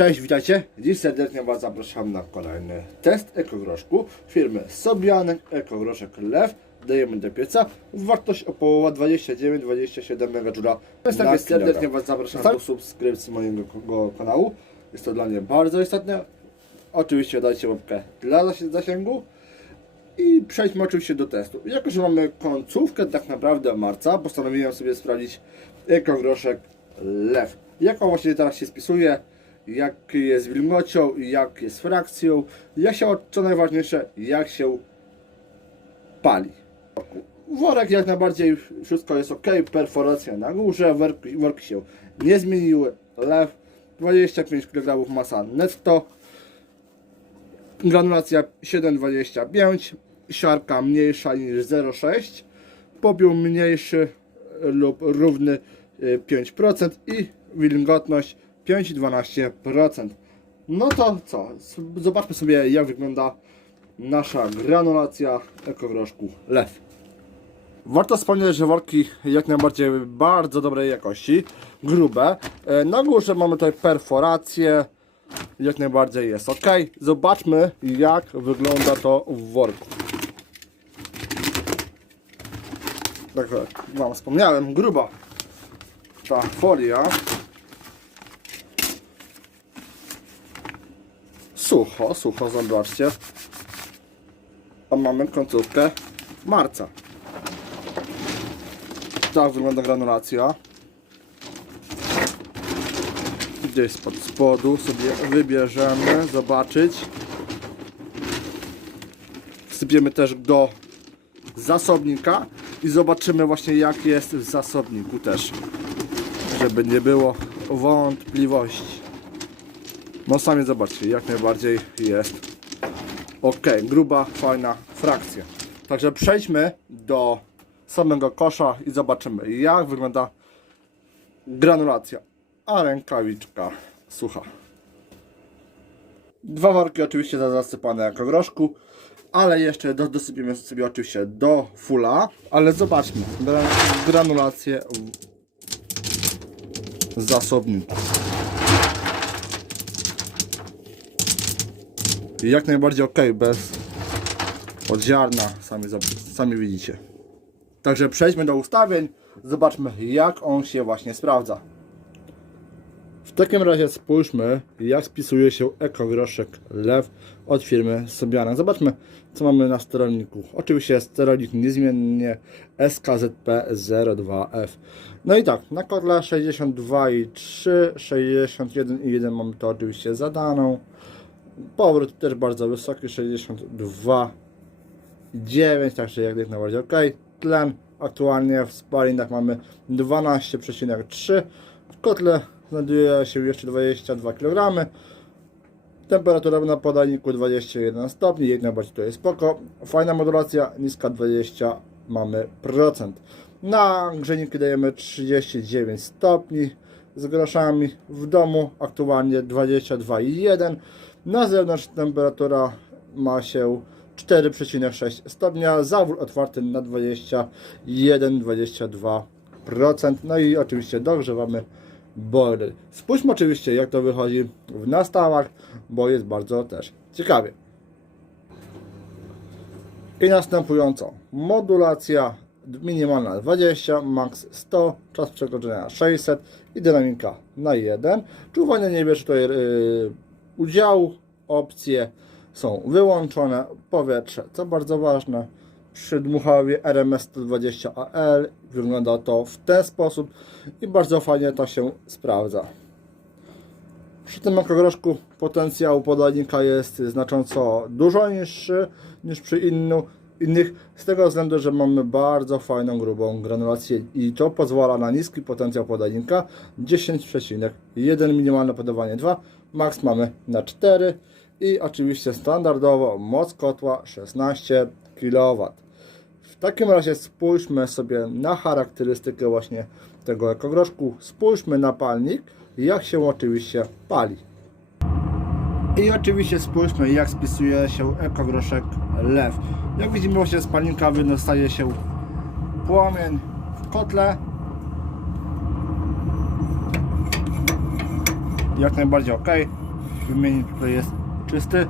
Cześć, witajcie. Dziś serdecznie Was zapraszam na kolejny test ekogroszku firmy Sobianek Ekogroszek Lew. Dajemy do pieca. Wartość około 29-27 MJ. Więc tak serdecznie Was zapraszam do subskrypcji mojego kanału. Jest to dla mnie bardzo istotne. Oczywiście dajcie łapkę dla zasi- zasięgu. I przejdźmy oczywiście do testu. Jako, że mamy końcówkę tak naprawdę marca, postanowiłem sobie sprawdzić ekogroszek lew. Jak on właśnie teraz się spisuje, jak jest wilgocią, jak jest frakcją, jak się, co najważniejsze, jak się pali. Worek jak najbardziej wszystko jest ok, perforacja na górze, worki, worki się nie zmieniły. Lew 25 kg masa netto, granulacja 7,25, siarka mniejsza niż 0,6, pobiół mniejszy lub równy y, 5% i wilgotność 5-12%. No to co? Zobaczmy sobie jak wygląda nasza granulacja ekogroszku lew. Warto wspomnieć, że worki jak najbardziej bardzo dobrej jakości, grube. E, Na górze mamy tutaj perforację, jak najbardziej jest ok. Zobaczmy jak wygląda to w worku. Także Wam wspomniałem, gruba ta folia. Sucho, sucho, zobaczcie. A mamy końcówkę marca. Tak wygląda granulacja. Gdzieś spod spodu sobie wybierzemy, zobaczyć. Wsypiemy też do zasobnika i zobaczymy właśnie jak jest w zasobniku też. Żeby nie było wątpliwości. No sami zobaczcie, jak najbardziej jest ok, gruba, fajna frakcja. Także przejdźmy do samego kosza i zobaczymy jak wygląda granulacja, a rękawiczka sucha. Dwa worki oczywiście za- zasypane jako groszku, ale jeszcze do, dosypiemy sobie oczywiście do fula, ale zobaczmy, gra, granulację w zasobniku. I jak najbardziej ok, bez od ziarna, sami, sami widzicie. Także przejdźmy do ustawień, zobaczmy jak on się właśnie sprawdza. W takim razie spójrzmy jak spisuje się ekogroszek lew od firmy Sobianek. Zobaczmy co mamy na sterowniku. Oczywiście sterownik niezmiennie SKZP02F. No i tak, na kotle 62,3, 61,1 mamy to oczywiście zadaną. Powrót też bardzo wysoki, 62 9, także jak najbardziej ok. Tlen aktualnie w spalinach mamy 12,3. W kotle znajduje się jeszcze 22 kg. Temperatura na podajniku 21 stopni, jak najbardziej to jest spoko. Fajna modulacja, niska 20 mamy procent. Na grzejniki dajemy 39 stopni z groszami. W domu aktualnie 22,1. Na zewnątrz temperatura ma się 4,6 stopnia. Zawór otwarty na 21-22%. No i oczywiście dogrzewamy boiler. Spójrzmy oczywiście jak to wychodzi w nastawach, bo jest bardzo też ciekawie. I następująco modulacja minimalna 20, max 100, czas przekroczenia 600 i dynamika na 1. Czuwanie nie bierze tutaj yy, udziału, opcje są wyłączone, powietrze, co bardzo ważne. Przy dmuchawie RMS 120AL wygląda to w ten sposób i bardzo fajnie to się sprawdza. Przy tym makrogroszku potencjał podajnika jest znacząco dużo niższy niż przy innu, innych, z tego względu, że mamy bardzo fajną, grubą granulację i to pozwala na niski potencjał podajnika 10,1 minimalne podawanie 2, max mamy na 4 i oczywiście standardowo moc kotła 16 kW. W takim razie spójrzmy sobie na charakterystykę właśnie tego ekogroszku, spójrzmy na palnik, jak się oczywiście pali. I oczywiście spójrzmy jak spisuje się ekogroszek lew. Jak widzimy właśnie z palnika wydostaje się płomień w kotle. Jak najbardziej ok. wymienić, tutaj jest czysty.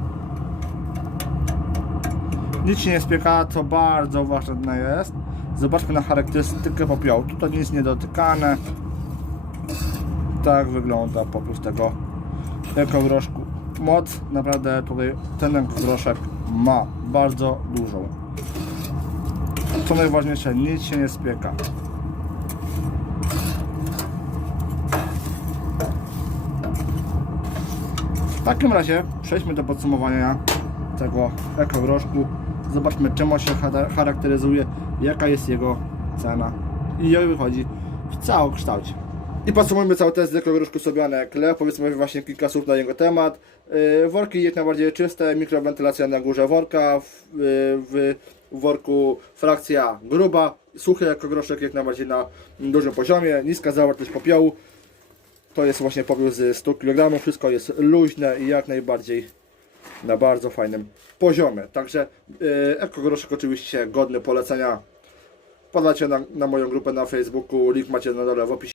Nic się nie spieka, co bardzo ważne jest. Zobaczmy na charakterystykę popiołu. Tutaj nic nie dotykane. Tak wygląda popół z tego ekogroszku. Moc naprawdę tutaj ten ekogroszek ma bardzo dużą. Co najważniejsze, nic się nie spieka. W takim razie przejdźmy do podsumowania tego ekogroszku. Zobaczmy czym on się chara- charakteryzuje, jaka jest jego cena i jak wychodzi w całokształcie. I podsumujmy cały test z ekogroszku Sobiane Kle. Powiedzmy właśnie kilka słów na jego temat. Yy, Worki jak najbardziej czyste, mikrowentylacja na górze worka, w, yy, w worku frakcja gruba, suchy ekogroszek jak najbardziej na dużym poziomie, niska zawartość popiołu. To jest właśnie popiół z 100 kg, wszystko jest luźne i jak najbardziej na bardzo fajnym poziomie. Także yy, ekogroszek oczywiście godny polecenia. Podajcie na, na moją grupę na Facebooku, link macie na dole w opisie.